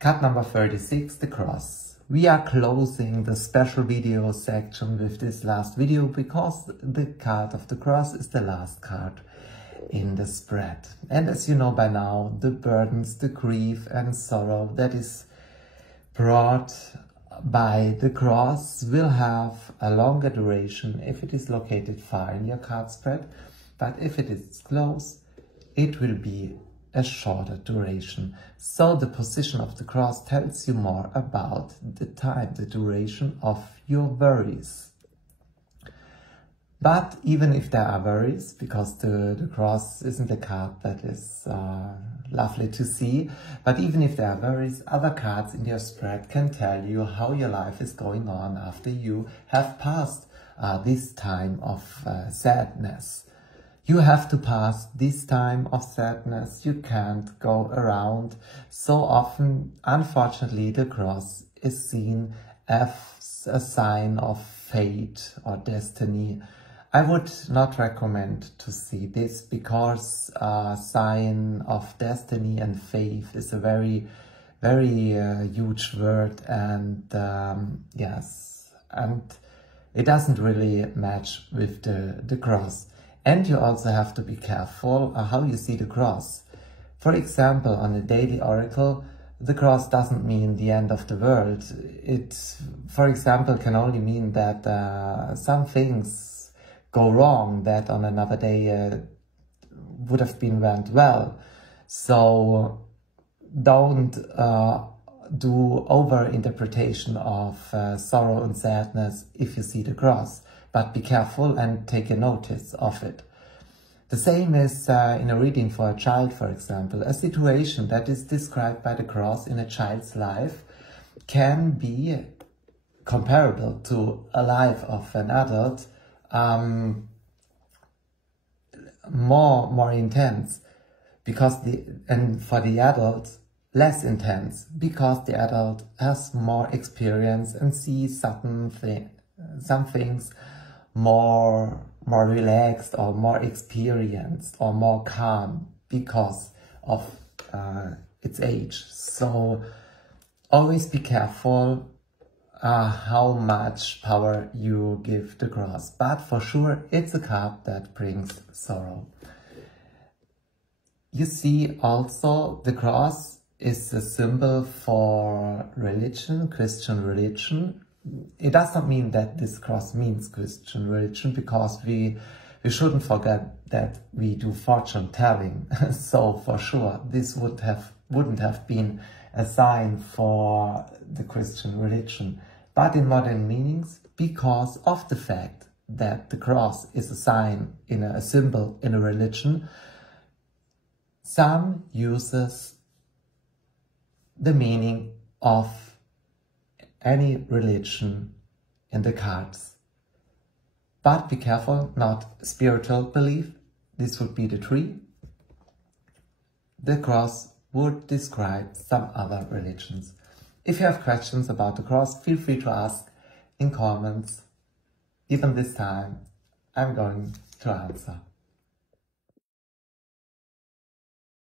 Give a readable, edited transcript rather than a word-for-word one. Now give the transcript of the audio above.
Card number 36, the cross. We are closing the special video section with this last video because the card of the cross is the last card in the spread. And as you know by now, the burdens, the grief and sorrow that is brought by the cross will have a longer duration if it is located far in your card spread, but if it is close, it will be a shorter duration. So the position of the cross tells you more about the time, the duration of your worries. But even if there are worries, because the cross isn't a card that is lovely to see, but even if there are worries, other cards in your spread can tell you how your life is going on after you have passed this time of sadness. You have to pass this time of sadness. You can't go around. So often, unfortunately, the cross is seen as a sign of fate or destiny. I would not recommend to see this because a sign of destiny and faith is a very, very huge word, and yes, and it doesn't really match with the cross. And you also have to be careful how you see the cross. For example, on a daily oracle, the cross doesn't mean the end of the world. It, for example, can only mean that some things go wrong that on another day would have went well. So don't do over-interpretation of sorrow and sadness if you see the cross. But be careful and take a notice of it. The same is in a reading for a child, for example. A situation that is described by the cross in a child's life can be comparable to a life of an adult, more intense, because and for the adult less intense, because the adult has more experience and sees some things more relaxed or more experienced or more calm because of its age. So always be careful how much power you give the cross, but for sure it's a card that brings sorrow. You see also the cross is a symbol for religion, Christian religion. It does not mean that this cross means Christian religion, because we shouldn't forget that we do fortune telling. So for sure this wouldn't have been a sign for the Christian religion. But in modern meanings, because of the fact that the cross is a sign, a symbol in a religion, some uses the meaning of any religion in the cards. But be careful, not spiritual belief. This would be the tree. The cross would describe some other religions. If you have questions about the cross, feel free to ask in comments. Even this time, I'm going to answer.